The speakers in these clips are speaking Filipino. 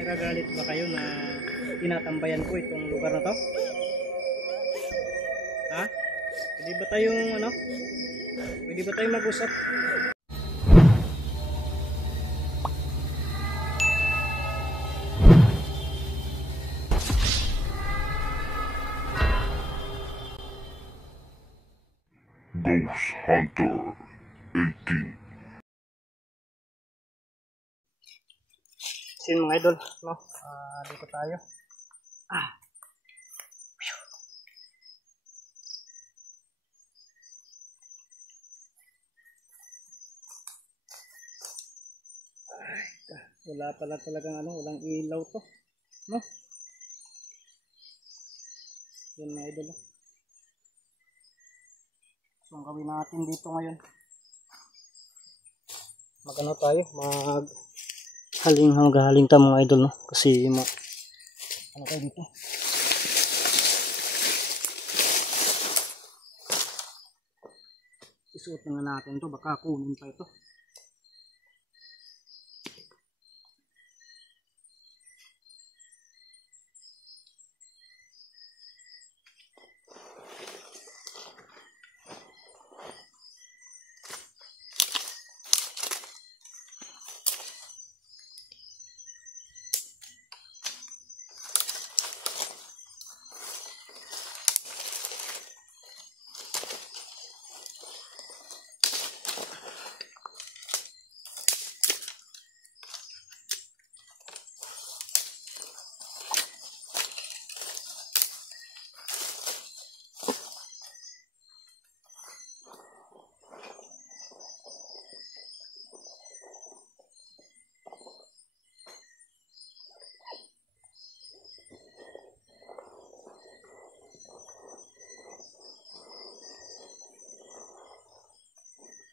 Nagagalit ba kayo na tinatambayan ko itong lugar na to? Ha? Pwede ba tayong Pwede ba tayong mag-usap? Ghost Hunter 18. Sin mga idol, no? Dito tayo. Wala pala talagang walang ilaw to, no? Yan mga idol. So ang gawin natin dito ngayon, tayo, maghaling tayo mga idol, no? Kasi tayo dito. Isuot na nga natin to, baka kunin pa ito.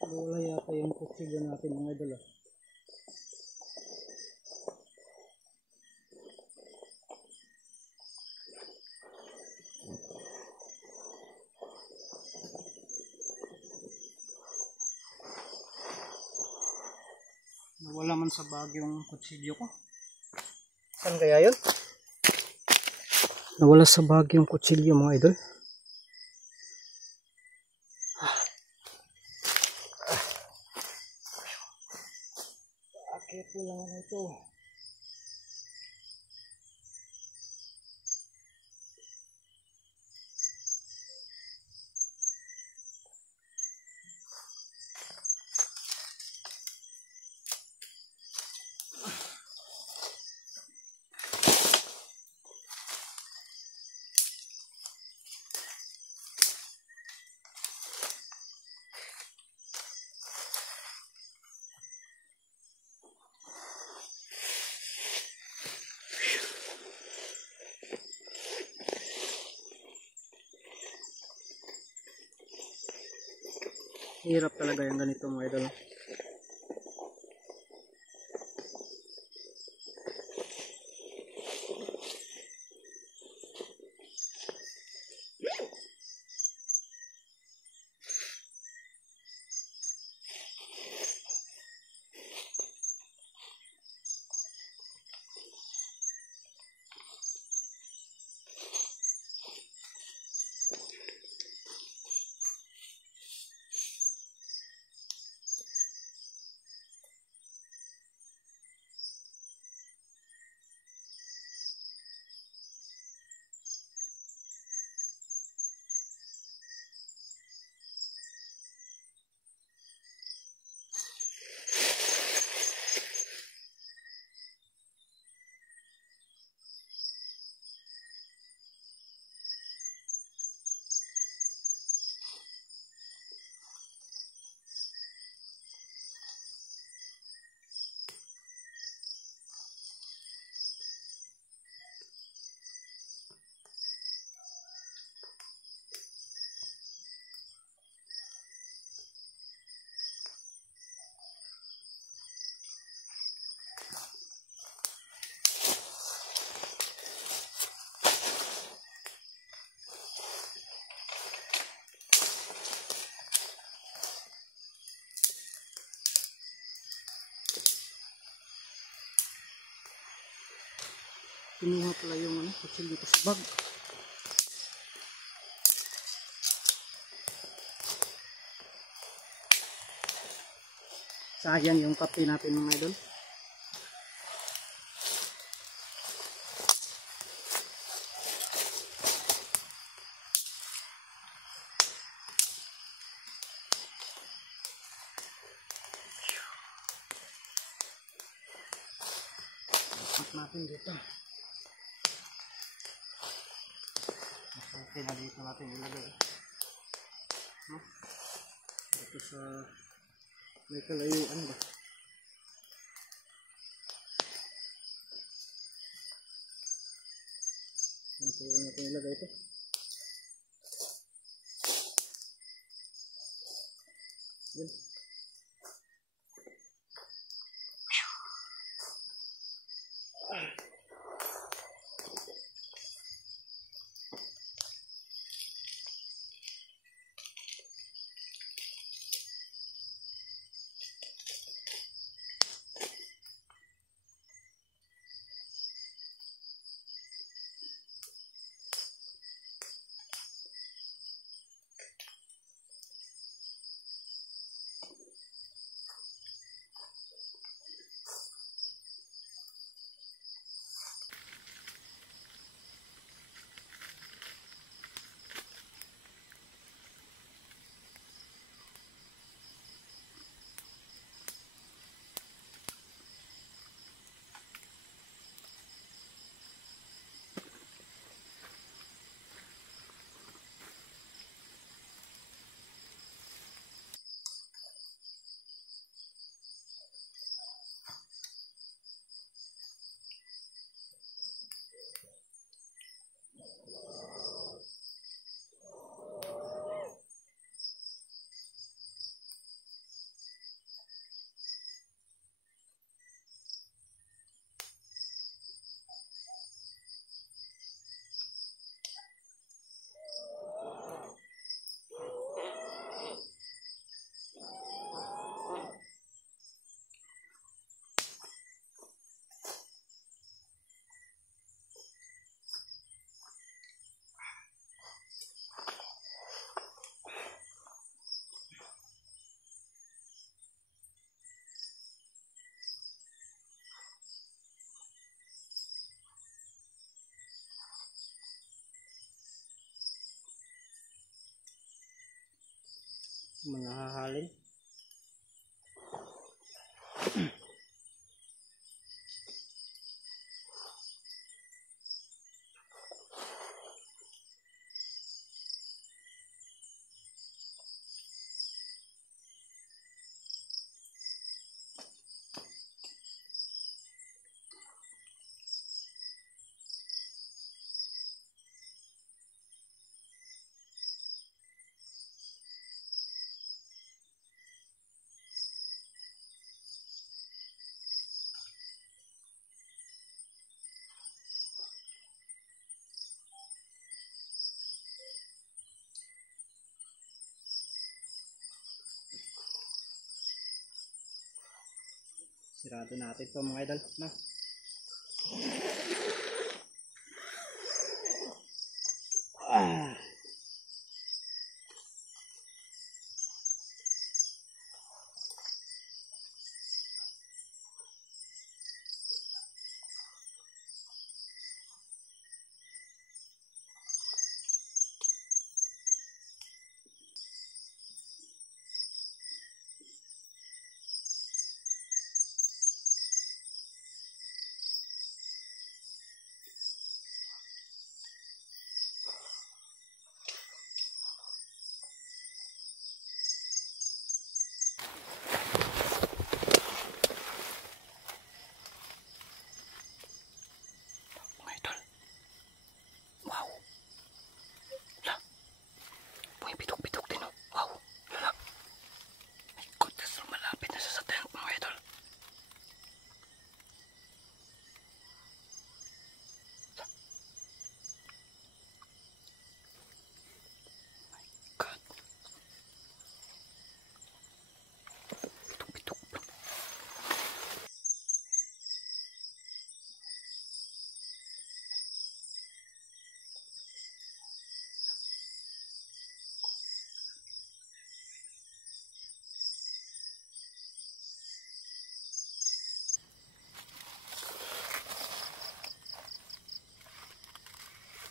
Wala yata yung kutsilyo natin mga idol. Nawala man sa bag yung kutsilyo ko. Saan kaya yun? Nawala sa bag yung kutsilyo mga idol. Ito lang ito. Hirap talaga yung ganito mga idol. Kinuha pala yung ano, kutsilyo ko sa bag. Sayang yung kape natin mga idol. Natin dito. Okay na dito natin ilagay. No? Ito sa may kalayuan ba? Ito natin ilagay ito. Yun. Mga hahalin. Sirado natin ito mga idol, no?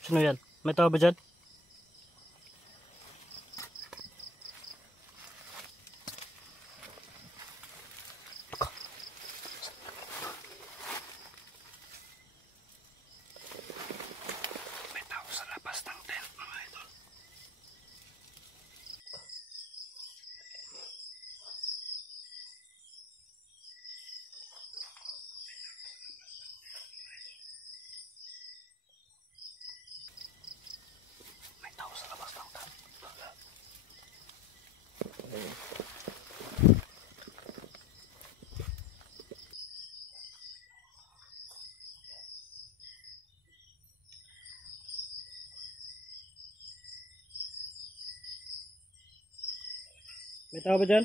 Sino yan? May tao ba dyan? May tao sa labas ng tent, mga idol. May tao sa labas ng tent. May tao ba dyan?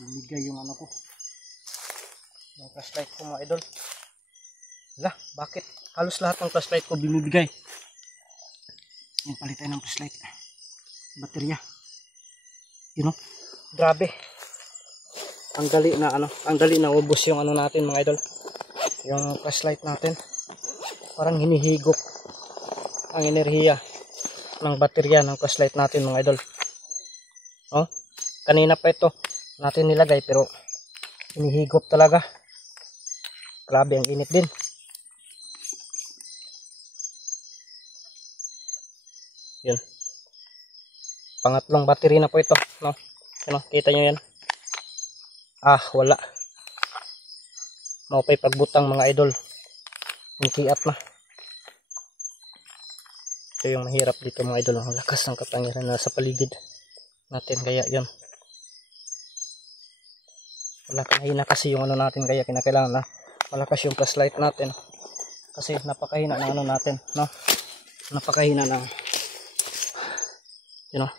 Bumigay yung ano ko. Yung flashlight ko, mga idol. Wala, bakit? Halos lahat ng flashlight ko binibigay. Yung palit tayo ng flashlight. Baterya. You know? Grabe. Ang dali na ang dali na ubos yung ano natin, mga idol. Yung flashlight natin. Parang hinihigop ang enerhiya ng baterya ng flashlight natin, mga idol. Oh, kanina pa ito natin nilagay pero hinihigop talaga. Grabe, ang init din. Yun. Pangatlong battery na po ito, no? Ano, kita nyo yan? Ah, wala. Maupay pagbutang, mga idol. Yung kiat na. Ito yung mahirap dito, mga idol. Ang lakas ng kapangyarihan na sa paligid natin. Kaya yun. Wala, kahina kasi yung ano natin. Kaya kinakailangan na malakas yung flashlight natin. Kasi napakahina na ano natin, no? Napakahina na. You know,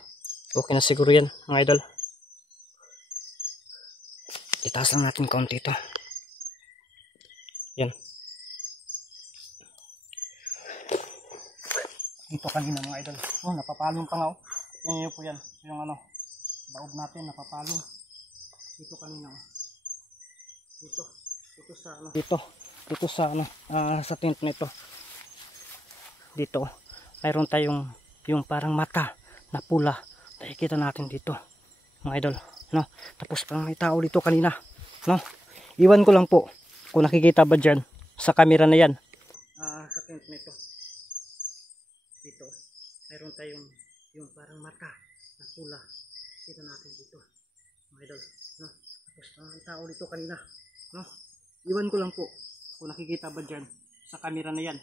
okay na siguro yan, mga idol. Itaas lang natin konti ito. Yan. Ito kanina, mga idol. Oh, napapalong pa nga, oh. Yan yun po yan. Yung ano, baob natin, napapalong. Dito kanina, oh. Dito. Dito sa ano. Dito sa ano, sa tent nito. Dito, mayroon tayong yung parang mata na pula. Nakikita natin dito, mga idol, no? Tapos parang may tao dito kanina, no? Iwan ko lang po kung nakikita ba dyan sa camera na yan. Sa tent nito dito mayroon tayong yung parang mata na pula. Kita natin dito, mga idol, no? Tapos parang may tao dito kanina, no? Iwan ko lang po kung nakikita ba dyan sa camera na yan,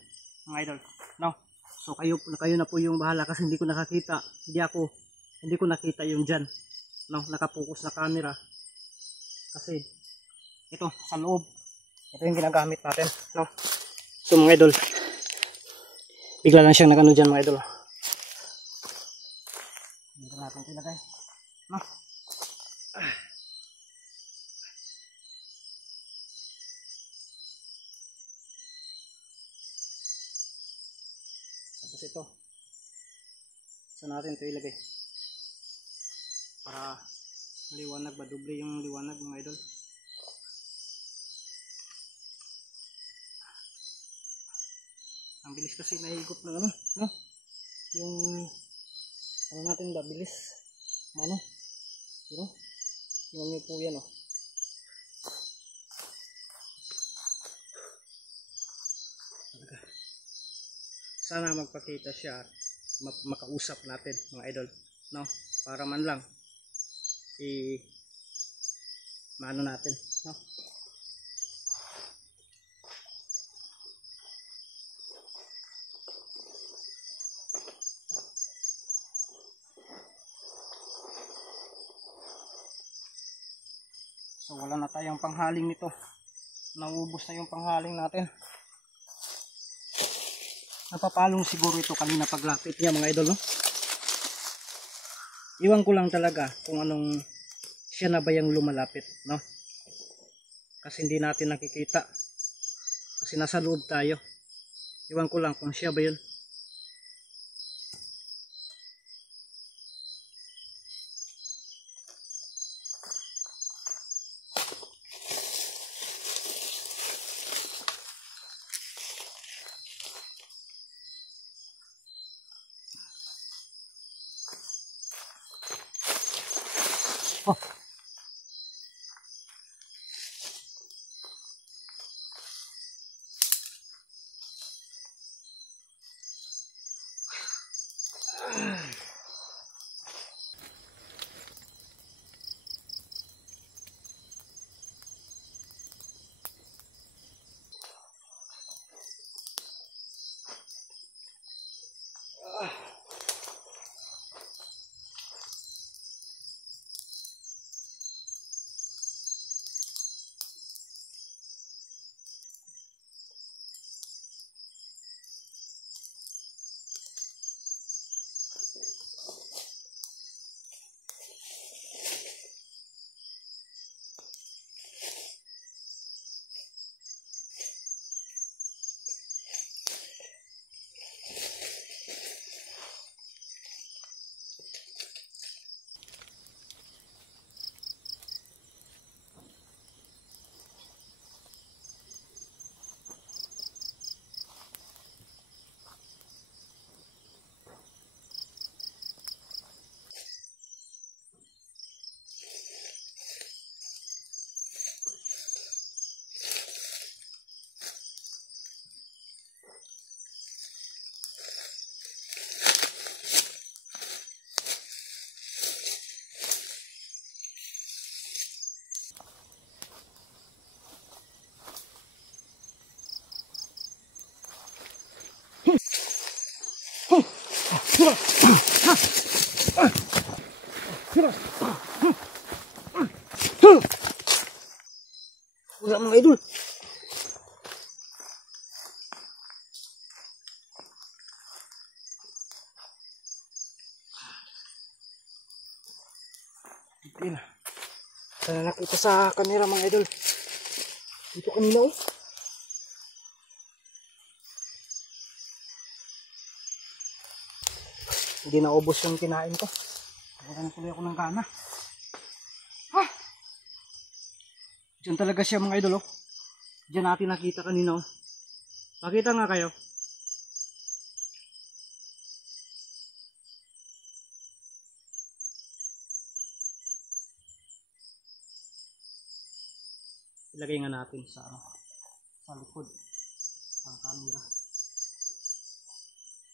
mga idol, no? So kayo na po yung bahala kasi hindi ko nakakita. Hindi ko nakita yung dyan, no? Nakapokus na camera. Kasi ito sa loob. Ito yung ginagamit natin, no? So mga idol, bigla lang siyang nagano dyan, mga idol. Dito natin ilagay, no? Tapos ito, saan natin ito ilagay para maliwanag ba, doble yung liwanag, mga idol. Ang bilis kasi nahigop ng ano, no? Yung ano natin ba, bilis ano, you know? Yung nyo po yan, oh. Sana magpakita siya at makausap natin, mga idol, no? Para man lang maano natin, no? So wala na tayong panghaling nito. Naubos na yung panghaling natin. Napapalong siguro ito kanina paglapit niya, mga idol, no? Iwan ko lang talaga kung anong siya na ba yung lumalapit, no? Kasi hindi natin nakikita. Kasi nasa loob tayo. Iwan ko lang kung siya ba yun. Oh. Wala mga idol. Hindi na. Sana nakita sa kamera mga idol. Dito kanina oh. Hindi na ubos yung kinain ko. Wala na tuloy ako ng gana. Ah! Diyan talaga siya mga idol oh. Diyan natin nakita kanina oh. Pakita nga kayo. Ilagay nga natin sa sa likod ng camera.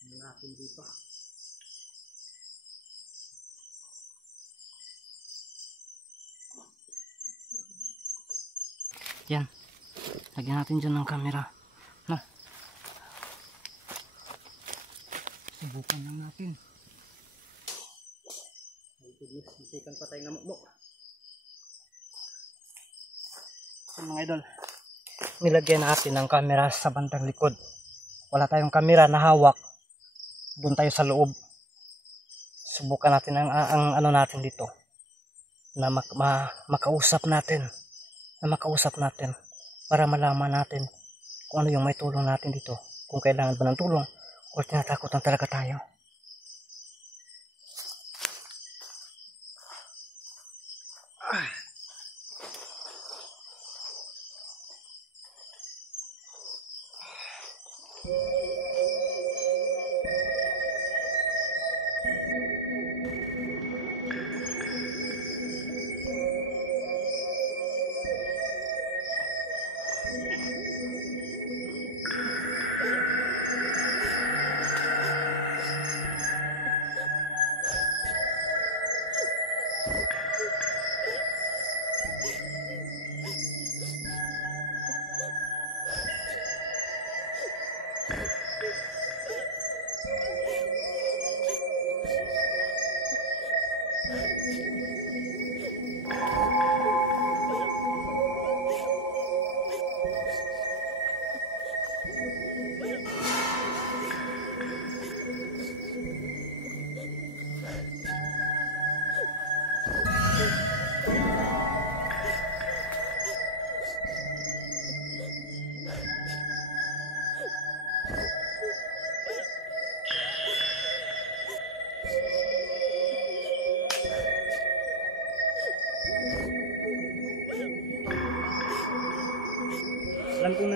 Ilagay natin dito. Yan. Lagyan natin dyan ng camera. No. Subukan lang natin. Ay goodness, musikan pa tayo ng mukmuk. So, mga idol, nilagyan natin ng camera sa bandang likod. Wala tayong camera na hawak. Doon tayo sa loob. Subukan natin ang ano natin dito. Na makausap natin. Para malaman natin kung ano yung may tulong natin dito. Kung kailangan ba ng tulong o tinatakotan talaga tayo.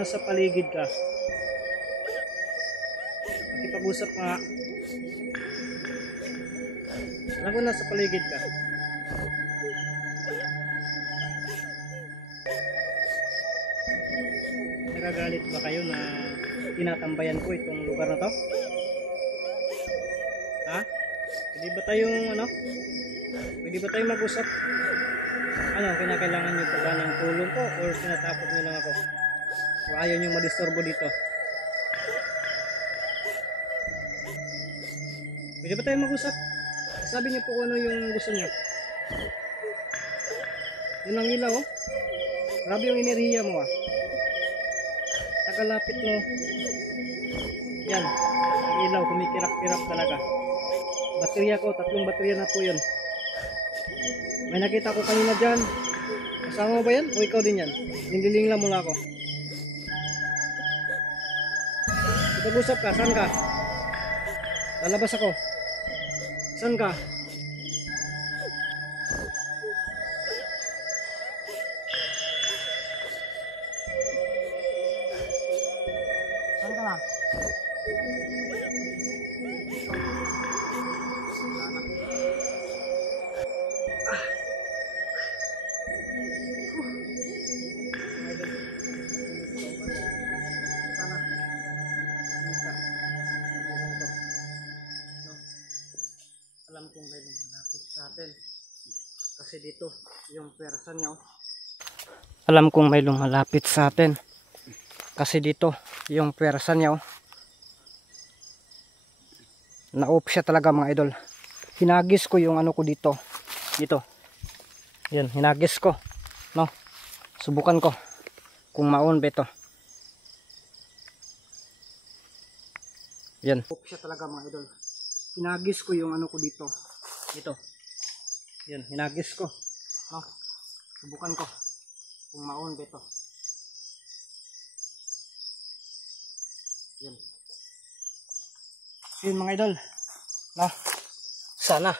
nasa paligid ka. Makipag-usap nga. Alam ko nasa paligid ka. Nagagalit ba kayo na tinatambayan ko itong lugar na to? Ha? Pwede ba tayong Pwede ba tayong mag-usap? Kinakailangan nyo pa ba ng tulong ko or tinatakot nyo lang ako? O ayaw nyo madisturbo dito? Pwede ba tayong mag-usap? Sabi niyo po kung ano yung gusto niyo. Yun ang ilaw, oh. Grabe yung enerhiya mo, ah. Tagalapit mo. Yan. Ang ilaw, kumikirap-kirap talaga. Baterya ko, 3 baterya na po yun. May nakita ko kanina dyan. Kasama mo ba yan? O ikaw din yan? Lindiling lang mula ako. Ipag-usap ka, saan ka? Lalabas ako. Saan ka? Saan ka na? Alam kong may lumalapit sa atin kasi dito yung pwersa niya. Alam kong may lumalapit sa atin kasi dito yung pwersa niya. Na-off siya talaga mga idol. Hinagis ko yung ano ko dito. Yan, hinagis ko. No? Subukan ko kung ma-on ba ito. Yan. Off siya talaga mga idol. Hinagis ko yung ano ko dito. Ito. Yan, hinagis ko. No? Subukan ko kung ma-on ba ito. Yan. Yun mga idol. No? Sana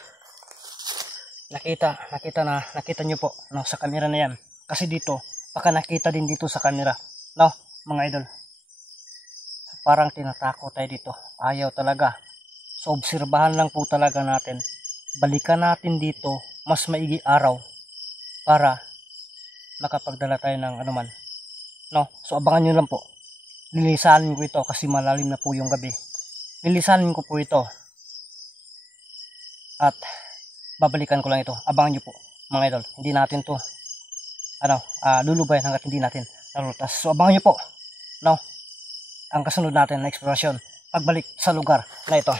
nakita nyo po, no, sa camera na yan. Kasi dito, baka nakita din dito sa camera. No, mga idol. Parang tinatakot tayo dito. Ayaw talaga. So, obserbahan lang po talaga natin. Balikan natin dito, mas maigi araw para makapagdala tayo ng anuman. No? So, abangan nyo lang po. Lilisanin ko ito kasi malalim na po yung gabi. Lilisanin ko po ito. At babalikan ko lang ito. Abangan nyo po, mga idol. Hindi natin to lulubayan hanggat hindi natin nalutas. So, abangan nyo po. No? Ang kasunod natin na eksplorasyon pagbalik sa lugar na ito.